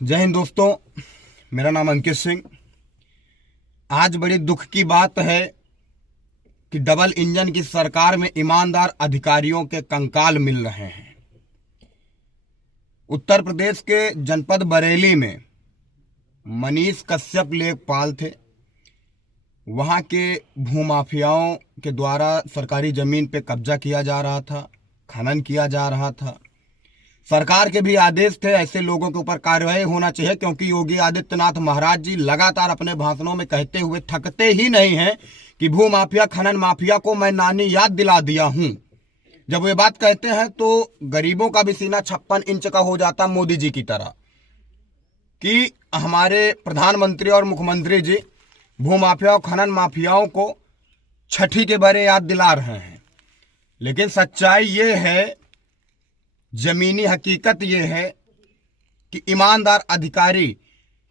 जय हिंद दोस्तों, मेरा नाम अंकित सिंह। आज बड़ी दुख की बात है कि डबल इंजन की सरकार में ईमानदार अधिकारियों के कंकाल मिल रहे हैं। उत्तर प्रदेश के जनपद बरेली में मनीष कश्यप लेखपाल थे। वहां के भूमाफियाओं के द्वारा सरकारी जमीन पे कब्जा किया जा रहा था, खनन किया जा रहा था। सरकार के भी आदेश थे ऐसे लोगों के ऊपर कार्रवाई होना चाहिए, क्योंकि योगी आदित्यनाथ महाराज जी लगातार अपने भाषणों में कहते हुए थकते ही नहीं हैं कि भू माफिया, खनन माफिया को मैं नानी याद दिला दिया हूं। जब वे बात कहते हैं तो गरीबों का भी सीना 56 इंच का हो जाता मोदी जी की तरह, कि हमारे प्रधानमंत्री और मुख्यमंत्री जी भू माफिया और खनन माफियाओं को छठी के बारे याद दिला रहे हैं। लेकिन सच्चाई ये है, जमीनी हकीकत यह है कि ईमानदार अधिकारी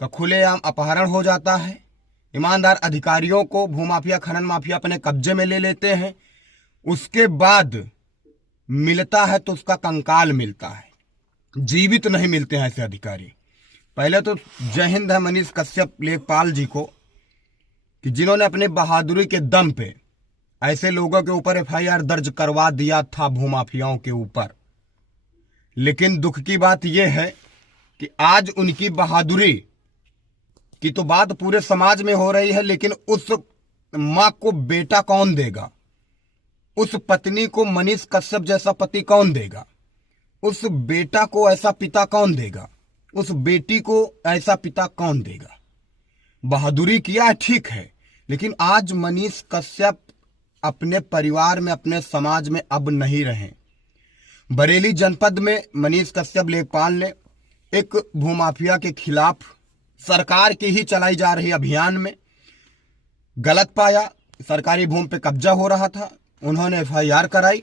का खुलेआम अपहरण हो जाता है। ईमानदार अधिकारियों को भूमाफिया, खनन माफिया अपने कब्जे में ले लेते हैं। उसके बाद मिलता है तो उसका कंकाल मिलता है, जीवित नहीं मिलते हैं ऐसे अधिकारी। पहले तो जय हिंद है मनीष कश्यप लेखपाल जी को, कि जिन्होंने अपने बहादुरी के दम पे ऐसे लोगों के ऊपर FIR दर्ज करवा दिया था भूमाफियाओं के ऊपर। लेकिन दुख की बात यह है कि आज उनकी बहादुरी की तो बात पूरे समाज में हो रही है, लेकिन उस मां को बेटा कौन देगा? उस पत्नी को मनीष कश्यप जैसा पति कौन देगा? उस बेटा को ऐसा पिता कौन देगा? उस बेटी को ऐसा पिता कौन देगा? बहादुरी किया ठीक है, लेकिन आज मनीष कश्यप अपने परिवार में, अपने समाज में अब नहीं रहे। बरेली जनपद में मनीष कश्यप लेखपाल ने एक भूमाफिया के खिलाफ सरकार की ही चलाई जा रही अभियान में गलत पाया। सरकारी भूमि पे कब्जा हो रहा था, उन्होंने FIR कराई।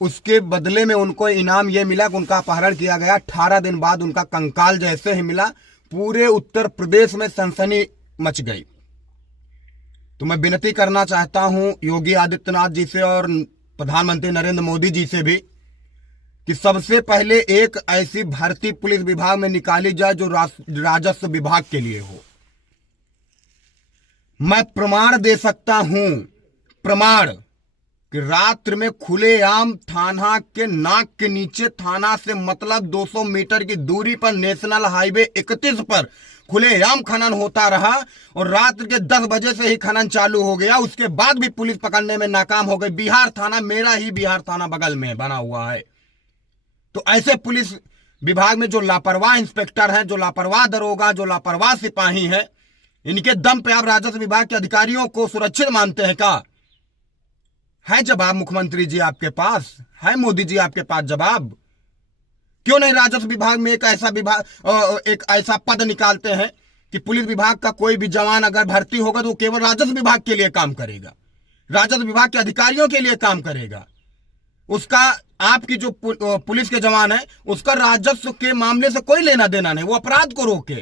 उसके बदले में उनको इनाम यह मिला कि उनका अपहरण किया गया। 18 दिन बाद उनका कंकाल जैसे ही मिला, पूरे उत्तर प्रदेश में सनसनी मच गई। तो मैं विनती करना चाहता हूं योगी आदित्यनाथ जी से और प्रधानमंत्री नरेंद्र मोदी जी से भी, कि सबसे पहले एक ऐसी भर्ती पुलिस विभाग में निकाली जाए जो राजस्व विभाग के लिए हो। मैं प्रमाण दे सकता हूं, प्रमाण, कि रात्रि में खुलेआम थाना के नाक के नीचे, थाना से मतलब 200 मीटर की दूरी पर नेशनल हाईवे 31 पर खुलेआम खनन होता रहा और रात्रि के 10 बजे से ही खनन चालू हो गया। उसके बाद भी पुलिस पकड़ने में नाकाम हो गई। बिहार थाना, मेरा ही बिहार थाना बगल में बना हुआ है। तो ऐसे पुलिस विभाग में जो लापरवाह इंस्पेक्टर हैं, जो लापरवाह दरोगा, जो लापरवाह सिपाही हैं, इनके दम पे आप राजस्व विभाग के अधिकारियों को सुरक्षित मानते हैं क्या? है जवाब मुख्यमंत्री जी आपके पास? है मोदी जी आपके पास जवाब? क्यों नहीं राजस्व विभाग में एक ऐसा पद निकालते हैं कि पुलिस विभाग का कोई भी जवान अगर भर्ती होगा तो केवल राजस्व विभाग के लिए काम करेगा, राजस्व विभाग के अधिकारियों के लिए काम करेगा। उसका, आपकी जो पुलिस के जवान है, उसका राजस्व के मामले से कोई लेना देना नहीं। वो अपराध को रोके,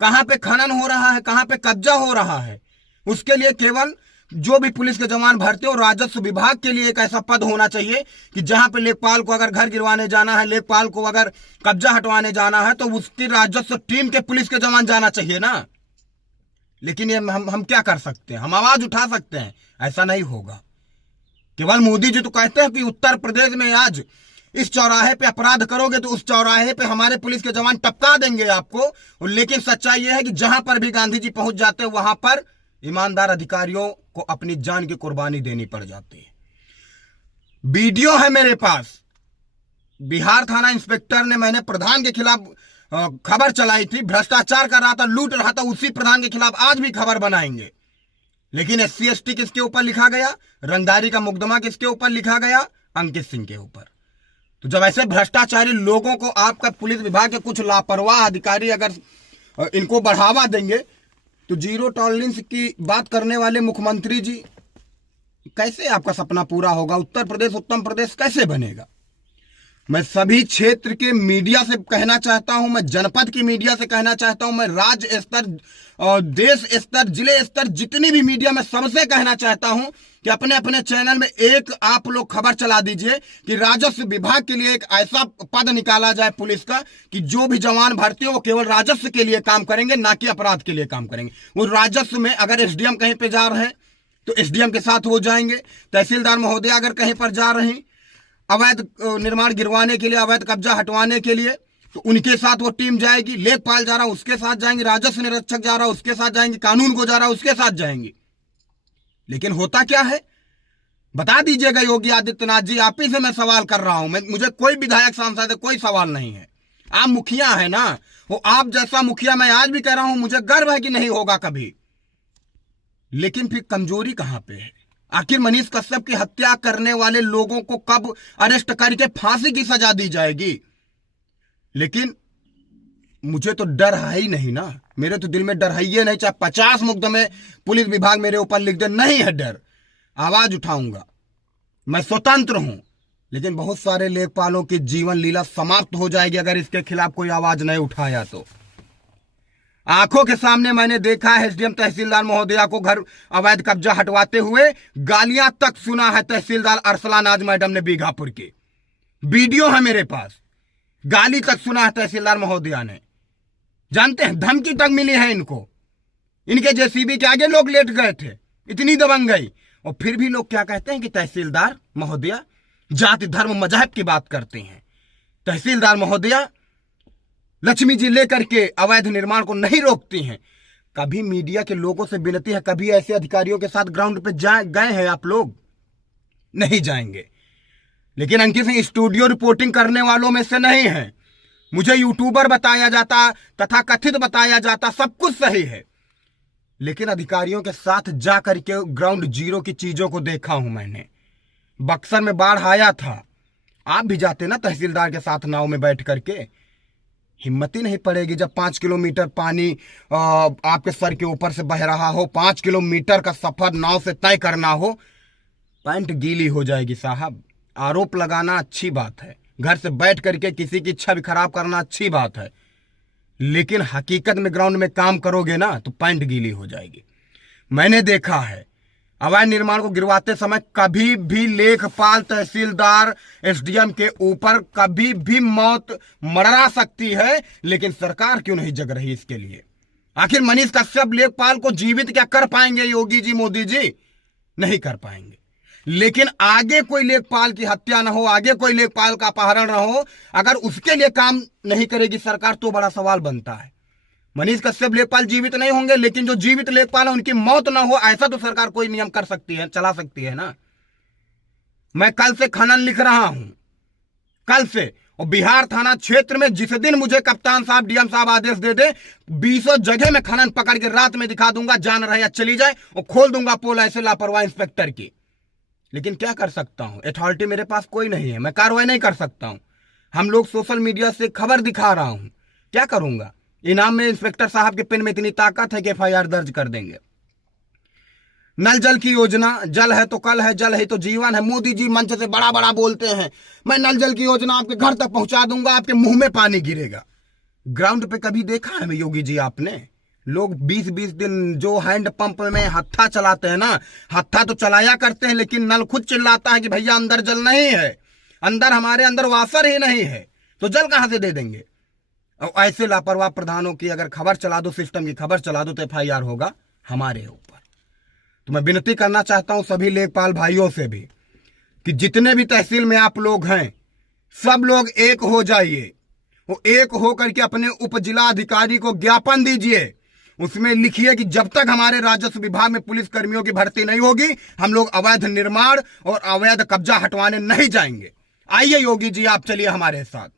कहां पे खनन हो रहा है, कहां पे कब्जा हो रहा है, उसके लिए केवल जो भी पुलिस के जवान भर्ती हो, राजस्व विभाग के लिए एक ऐसा पद होना चाहिए कि जहां पे लेखपाल को अगर घर गिरवाने जाना है, लेखपाल को अगर कब्जा हटवाने जाना है, तो उसकी राजस्व टीम के पुलिस के जवान जाना चाहिए ना। लेकिन ये हम क्या कर सकते हैं? हम आवाज उठा सकते हैं, ऐसा नहीं होगा। केवल मोदी जी तो कहते हैं कि उत्तर प्रदेश में आज इस चौराहे पे अपराध करोगे तो उस चौराहे पे हमारे पुलिस के जवान टपका देंगे आपको। लेकिन सच्चाई यह है कि जहां पर भी गांधी जी पहुंच जाते हैं, वहां पर ईमानदार अधिकारियों को अपनी जान की कुर्बानी देनी पड़ जाती है। वीडियो है मेरे पास। बिहार थाना इंस्पेक्टर ने, मैंने प्रधान के खिलाफ खबर चलाई थी, भ्रष्टाचार कर रहा था, लूट रहा था, उसी प्रधान के खिलाफ आज भी खबर बनाएंगे। लेकिन SC ST किसके ऊपर लिखा गया? रंगदारी का मुकदमा किसके ऊपर लिखा गया? अंकित सिंह के ऊपर। तो जब ऐसे भ्रष्टाचारी लोगों को आपका पुलिस विभाग के कुछ लापरवाह अधिकारी अगर इनको बढ़ावा देंगे, तो जीरो टॉलरेंस की बात करने वाले मुख्यमंत्री जी, कैसे आपका सपना पूरा होगा? उत्तर प्रदेश उत्तम प्रदेश कैसे बनेगा? मैं सभी क्षेत्र के मीडिया से कहना चाहता हूं, मैं जनपद की मीडिया से कहना चाहता हूं, मैं राज्य स्तर और देश स्तर, जिले स्तर, जितनी भी मीडिया, मैं सबसे कहना चाहता हूं कि अपने अपने चैनल में एक आप लोग खबर चला दीजिए कि राजस्व विभाग के लिए एक ऐसा पद निकाला जाए पुलिस का कि जो भी जवान भर्ती हो वो केवल राजस्व के लिए काम करेंगे, ना कि अपराध के लिए काम करेंगे। वो राजस्व में अगर एसडीएम कहीं पे जा रहे हैं तो एसडीएम के साथ वो जाएंगे, तहसीलदार महोदय अगर कहीं पर जा रहे हैं अवैध निर्माण गिरवाने के लिए, अवैध कब्जा हटवाने के लिए, तो उनके साथ वो टीम जाएगी। लेखपाल जा रहा उसके साथ जाएंगे, राजस्व निरीक्षक जा रहा उसके साथ जाएंगे, कानून को जा रहा उसके साथ जाएंगे। लेकिन होता क्या है बता दीजिएगा योगी आदित्यनाथ जी, आप ही से मैं सवाल कर रहा हूं। मुझे कोई विधायक सांसद है कोई सवाल नहीं है, आप मुखिया है ना, वो आप जैसा मुखिया मैं आज भी कह रहा हूं, मुझे गर्व है कि नहीं होगा कभी। लेकिन फिर कमजोरी कहां पे है? आखिर मनीष कश्यप की हत्या करने वाले लोगों को कब अरेस्ट करके फांसी की सजा दी जाएगी? लेकिन मुझे तो डर है ही नहीं ना, मेरे तो दिल में डर है ही नहीं, चाहे 50 मुकदमे पुलिस विभाग मेरे ऊपर लिख दे, नहीं है डर। आवाज उठाऊंगा, मैं स्वतंत्र हूं। लेकिन बहुत सारे लेखपालों की जीवन लीला समाप्त हो जाएगी अगर इसके खिलाफ कोई आवाज नहीं उठाया तो। आंखों के सामने मैंने देखा है एसडीएम तहसीलदार महोदया को घर अवैध कब्जा हटवाते हुए, गालियां तक सुना है तहसीलदार अरसलानाज मैडम ने बीघापुर की, वीडियो है मेरे पास, गाली तक सुना है तहसीलदार महोदया ने। जानते हैं धमकी तक मिली है इनको, इनके जेसीबी के आगे लोग लेट गए थे, इतनी दबंगई। और फिर भी लोग क्या कहते हैं कि तहसीलदार महोदया जाति धर्म मजहब की बात करते हैं। तहसीलदार महोदया लक्ष्मी जी लेकर के अवैध निर्माण को नहीं रोकती हैं। कभी मीडिया के लोगों से विनती है, कभी ऐसे अधिकारियों के साथ ग्राउंड पे गए हैं आप लोग? नहीं जाएंगे। लेकिन अंकित सिंह स्टूडियो रिपोर्टिंग करने वालों में से नहीं है, मुझे यूट्यूबर बताया जाता, तथा कथित बताया जाता, सब कुछ सही है, लेकिन अधिकारियों के साथ जा करके ग्राउंड जीरो की चीजों को देखा हूं मैंने। बक्सर में बाढ़ आया था, आप भी जाते ना तहसीलदार के साथ नाव में बैठ करके, हिम्मत ही नहीं पड़ेगी जब 5 किलोमीटर पानी आपके सर के ऊपर से बह रहा हो, 5 किलोमीटर का सफर नाव से तय करना हो, पैंट गीली हो जाएगी साहब। आरोप लगाना अच्छी बात है, घर से बैठ करके किसी की छवि खराब करना अच्छी बात है, लेकिन हकीकत में ग्राउंड में काम करोगे ना तो पैंट गीली हो जाएगी। मैंने देखा है अवैध निर्माण को गिरवाते समय कभी भी लेखपाल तहसीलदार एसडीएम के ऊपर कभी भी मौत मरवा सकती है, लेकिन सरकार क्यों नहीं जग रही इसके लिए? आखिर मनीष कश्यप लेखपाल को जीवित क्या कर पाएंगे? योगी जी मोदी जी नहीं कर पाएंगे। लेकिन आगे कोई लेखपाल की हत्या ना हो, आगे कोई लेखपाल का अपहरण ना हो, अगर उसके लिए काम नहीं करेगी सरकार तो बड़ा सवाल बनता है। मनीष कश्यप लेखपाल जीवित नहीं होंगे, लेकिन जो जीवित लेखपाल है उनकी मौत ना हो, ऐसा तो सरकार कोई नियम कर सकती है, चला सकती है ना। मैं कल से खनन लिख रहा हूं, कल से, और बिहार थाना क्षेत्र में जिस दिन मुझे कप्तान साहब डीएम साहब आदेश दे दे, 20 जगह में खनन पकड़ के रात में दिखा दूंगा, जान रहे या चली जाए, और खोल दूंगा पोल ऐसे लापरवाह इंस्पेक्टर की। लेकिन क्या कर सकता हूं, अथॉरिटी मेरे पास कोई नहीं है, मैं कार्रवाई नहीं कर सकता हूं। हम लोग सोशल मीडिया से खबर दिखा रहा हूं, क्या करूंगा? इनाम में इंस्पेक्टर साहब के पेन में इतनी ताकत है कि एफआईआर दर्ज कर देंगे। नल जल की योजना, जल है तो कल है, जल है तो जीवन है। मोदी जी मंच से बड़ा बड़ा बोलते हैं, मैं नल जल की योजना आपके घर तक पहुंचा दूंगा, आपके मुंह में पानी गिरेगा। ग्राउंड पे कभी देखा है योगी जी आपने? लोग 20-20 दिन जो हैंड पंप में हत्था चलाते हैं ना, हत्था तो चलाया करते हैं, लेकिन नल खुद चिल्लाता है कि भैया अंदर जल नहीं है, अंदर हमारे अंदर वाशर ही नहीं है, तो जल कहां से दे देंगे? और ऐसे लापरवाह प्रधानों की अगर खबर चला दो, सिस्टम की खबर चला दो, तो एफआईआर होगा हमारे ऊपर। तो मैं विनती करना चाहता हूं सभी लेखपाल भाइयों से भी कि जितने भी तहसील में आप लोग हैं, सब लोग एक हो जाइए, वो एक हो करके अपने उप जिला अधिकारी को ज्ञापन दीजिए, उसमें लिखिए कि जब तक हमारे राजस्व विभाग में पुलिस कर्मियों की भर्ती नहीं होगी, हम लोग अवैध निर्माण और अवैध कब्जा हटवाने नहीं जाएंगे। आइए योगी जी, आप चलिए हमारे साथ,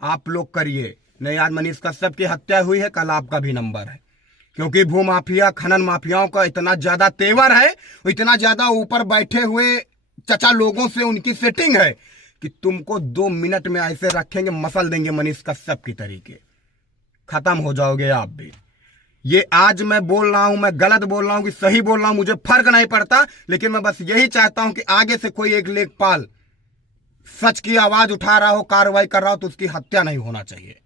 आप लोग करिए। नहीं, आज मनीष कश्यप की हत्या हुई है, कल आपका भी नंबर है, क्योंकि भूमाफिया खनन माफियाओं का इतना ज्यादा तेवर है, इतना ज्यादा ऊपर बैठे हुए चचा लोगों से उनकी सेटिंग है कि तुमको 2 मिनट में ऐसे रखेंगे, मसल देंगे मनीष कश्यप की तरीके, खत्म हो जाओगे आप भी। ये आज मैं बोल रहा हूं, मैं गलत बोल रहा हूं कि सही बोल रहा हूं, मुझे फर्क नहीं पड़ता, लेकिन मैं बस यही चाहता हूं कि आगे से कोई एक लेखपाल सच की आवाज उठा रहा हो, कार्रवाई कर रहा हो, तो उसकी हत्या नहीं होना चाहिए।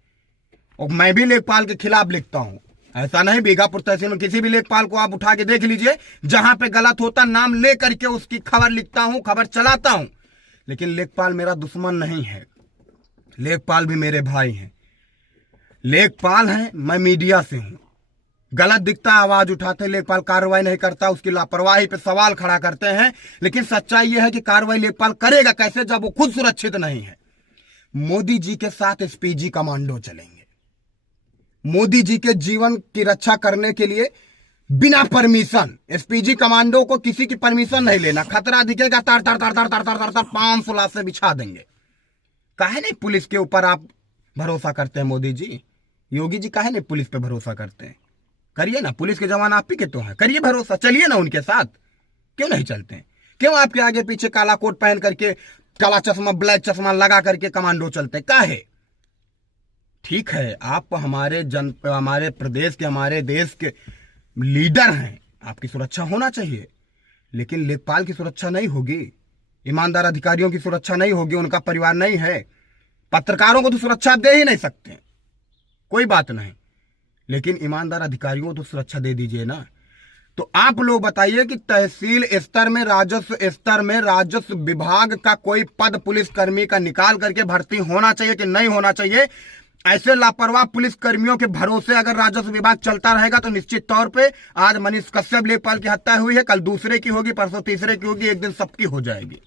और मैं भी लेखपाल के खिलाफ लिखता हूं, ऐसा नहीं। बीघापुर तहसील में किसी भी लेखपाल को आप उठा के देख लीजिए, जहां पे गलत होता नाम ले करके उसकी खबर लिखता हूं, खबर चलाता हूं। लेकिन लेखपाल मेरा दुश्मन नहीं है, लेखपाल भी मेरे भाई हैं। लेखपाल हैं, मैं मीडिया से हूं। गलत दिखता आवाज उठाते, लेखपाल कार्रवाई नहीं करता, उसकी लापरवाही पे सवाल खड़ा करते हैं। लेकिन सच्चाई यह है कि कार्रवाई लेखपाल करेगा कैसे जब वो खुद सुरक्षित नहीं है। मोदी जी के साथ एसपीजी कमांडो चलेंगे। मोदी जी के जीवन की रक्षा करने के लिए बिना परमिशन एसपीजी कमांडो को किसी की परमिशन नहीं लेना। खतरा दिखेगा तार तार तार तार तार तार तार तार 500 लाश से बिछा देंगे। काहे नहीं पुलिस के ऊपर आप भरोसा करते हैं मोदी जी? योगी जी काहे नहीं पुलिस पे भरोसा करते हैं? करिए ना, पुलिस के जवान आप ही के तो हैं, करिए भरोसा, चलिए ना उनके साथ। क्यों नहीं चलते हैं? क्यों आपके आगे पीछे काला कोट पहन करके, काला चश्मा, ब्लैक चश्मा लगा करके कमांडो चलते हैं? काहे? ठीक है, आप हमारे प्रदेश के, हमारे देश के लीडर हैं, आपकी सुरक्षा होना चाहिए। लेकिन लेखपाल की सुरक्षा नहीं होगी, ईमानदार अधिकारियों की सुरक्षा नहीं होगी, उनका परिवार नहीं है। पत्रकारों को तो सुरक्षा दे ही नहीं सकते, कोई बात नहीं, लेकिन ईमानदार अधिकारियों को तो सुरक्षा दे दीजिए ना। तो आप लोग बताइए कि तहसील स्तर में, राजस्व स्तर में, राजस्व विभाग का कोई पद पुलिसकर्मी का निकाल करके भर्ती होना चाहिए कि नहीं होना चाहिए? ऐसे लापरवाह पुलिस कर्मियों के भरोसे अगर राजस्व विभाग चलता रहेगा तो निश्चित तौर पे आज मनीष कश्यप लेखपाल की हत्या हुई है, कल दूसरे की होगी, परसों तीसरे की होगी, एक दिन सबकी हो जाएगी।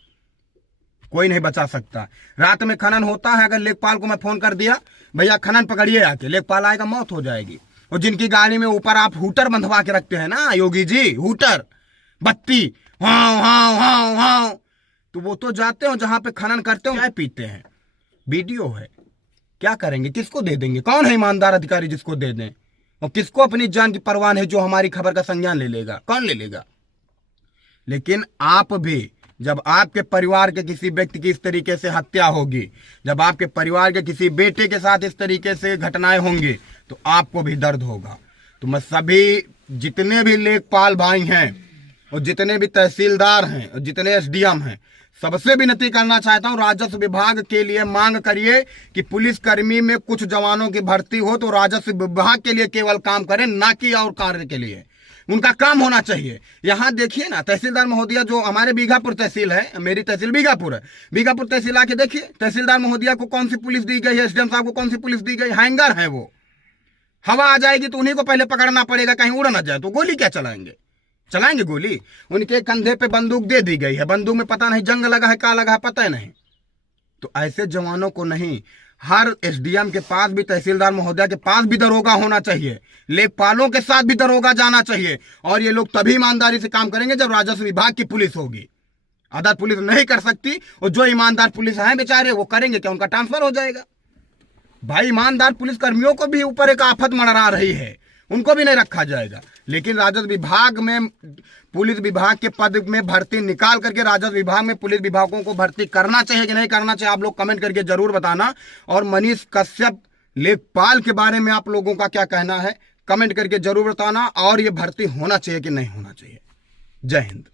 कोई नहीं बचा सकता। रात में खनन होता है, अगर लेखपाल को मैं फोन कर दिया, भैया खनन पकड़िए आके, लेखपाल आएगा, मौत हो जाएगी। और जिनकी गाड़ी में ऊपर आप हूटर बंधवा के रखते हैं ना योगी जी, हूटर, बत्ती, हाँ हाँ हाँ हाँ, तो वो तो जाते हो जहां पे खनन करते हो, चाय पीते हैं। वीडियो है, क्या करेंगे? किसको दे देंगे? कौन है ईमानदार अधिकारी जिसको दे दें? और किसको अपनी जान की परवाह है जो हमारी खबर का संज्ञान ले लेगा? कौन ले लेगा? लेकिन आप भी, जब आपके परिवार के किसी व्यक्ति की इस तरीके से हत्या होगी, जब आपके परिवार के किसी बेटे के साथ इस तरीके से घटनाएं होंगी, तो आपको भी दर्द होगा। तो मैं सभी जितने भी लेखपाल भाई हैं और जितने भी तहसीलदार हैं और जितने एसडीएम हैं, सबसे विनती करना चाहता हूं, राजस्व विभाग के लिए मांग करिए कि पुलिसकर्मी में कुछ जवानों की भर्ती हो तो राजस्व विभाग के लिए केवल काम करें, ना कि और कार्य के लिए। उनका काम होना चाहिए। यहाँ देखिए ना, तहसीलदार महोदया जो हमारे बीघापुर तहसील है, मेरी तहसील बीघापुर है, बीघापुर तहसील आके देखिए, तहसीलदार महोदया को कौन सी पुलिस दी गई है, एसडीएम साहब को कौन सी पुलिस दी गई? हैंगर है वो। हवा आ जाएगी तो उन्हीं को पहले पकड़ना पड़ेगा, कहीं उड़ ना जाए तो गोली क्या चलाएंगे? चलाएंगे गोली? उनके कंधे पे बंदूक दे दी गई है, बंदूक में पता नहीं जंग लगा है, क्या लगा है, पता नहीं। तो ऐसे जवानों को नहीं, हर एसडीएम के पास भी, तहसीलदार महोदया के पास भी दरोगा होना चाहिए, लेखपालों के साथ भी दरोगा जाना चाहिए। और ये लोग तभी ईमानदारी से काम करेंगे जब राजस्व विभाग की पुलिस होगी। अदर पुलिस नहीं कर सकती, और जो ईमानदार पुलिस है बेचारे वो करेंगे क्या? उनका ट्रांसफर हो जाएगा। भाई ईमानदार पुलिस कर्मियों को भी ऊपर एक आफत मंडरा रही है, उनको भी नहीं रखा जाएगा। लेकिन राजस्व विभाग में, पुलिस विभाग के पद में भर्ती निकाल करके राजस्व विभाग में पुलिस विभागों को भर्ती करना चाहिए कि नहीं करना चाहिए? आप लोग कमेंट करके जरूर बताना। और मनीष कश्यप लेखपाल के बारे में आप लोगों का क्या कहना है, कमेंट करके जरूर बताना। और ये भर्ती होना चाहिए कि नहीं होना चाहिए? जय हिंद।